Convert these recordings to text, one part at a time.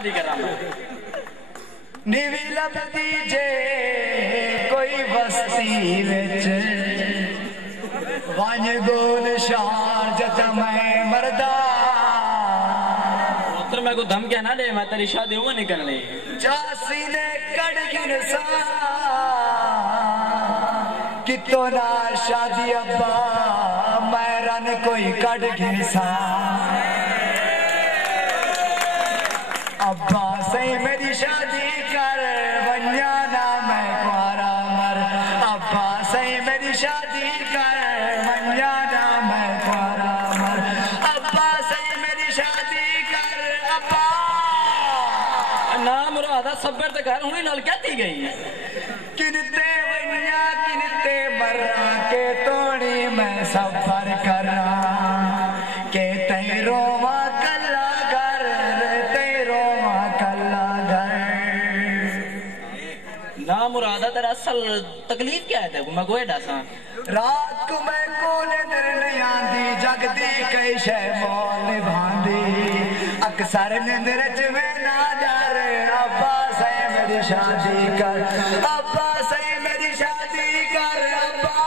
شادی کرا نیوی لب دیجے کوئی بستی وچ وانج گول شار جت میں مردہ پتر میں کو دھم کیا نہ لے میں تیری شادی ہوں نکل لے چاسی نے کڑ گنسا کتو نہ شادی ابا میرن کوئی کڑ گنسا ابا صحیح میری شادی کر ونجانا میں کوارا مر ابا صحیح میری شادی کر ونجانا میں کوارا مر ابا صحیح میری شادی کر ابا نام مرادہ صبر تے گھر ہونی نال کہتی گئی کنتے ونیا کنتے مرا کے توڑی میں سفر کرا کہ تیرو کلا گھر تیرو کلا گھر نام مرادہ تیرا اصل تکلیف کیا ہے میں کوئی ڈاساں رات کو میں کو نظر نہیں آندی جگ دی کئی شے مول نبھاندی اکثر نندرچ میں نہ ڈر ابا صحیح میری شادی کر ابا صحیح میری شادی کر ابا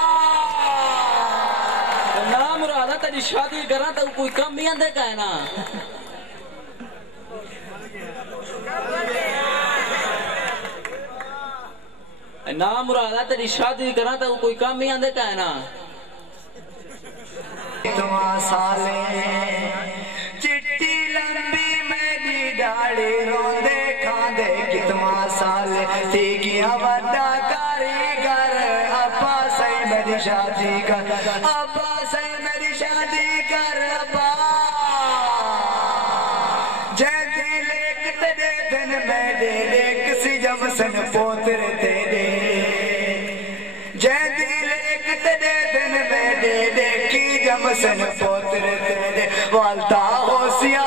نام مرادہ تیری شادی کرنا تو کوئی کم نہیں آندے کا ہے نا نام مرادہ تیری شادی کرنا تو کوئی کم نہیں آندے کا ہے نا تمہاں سالے چٹی لمبی میری ڈاڑی روندے کھاندے کتما سالے تھی گیا وڈا کاریگر ابا صحیح میری شادی کر ابا صحیح میری شادی کر ابا جے دل ایک تیرے دن میں دے دے کسی جب سن پوتر تیرے جے دل ایک تیرے دن میں دے دے کی جب سن پوتر تیرے والتا ہو سیا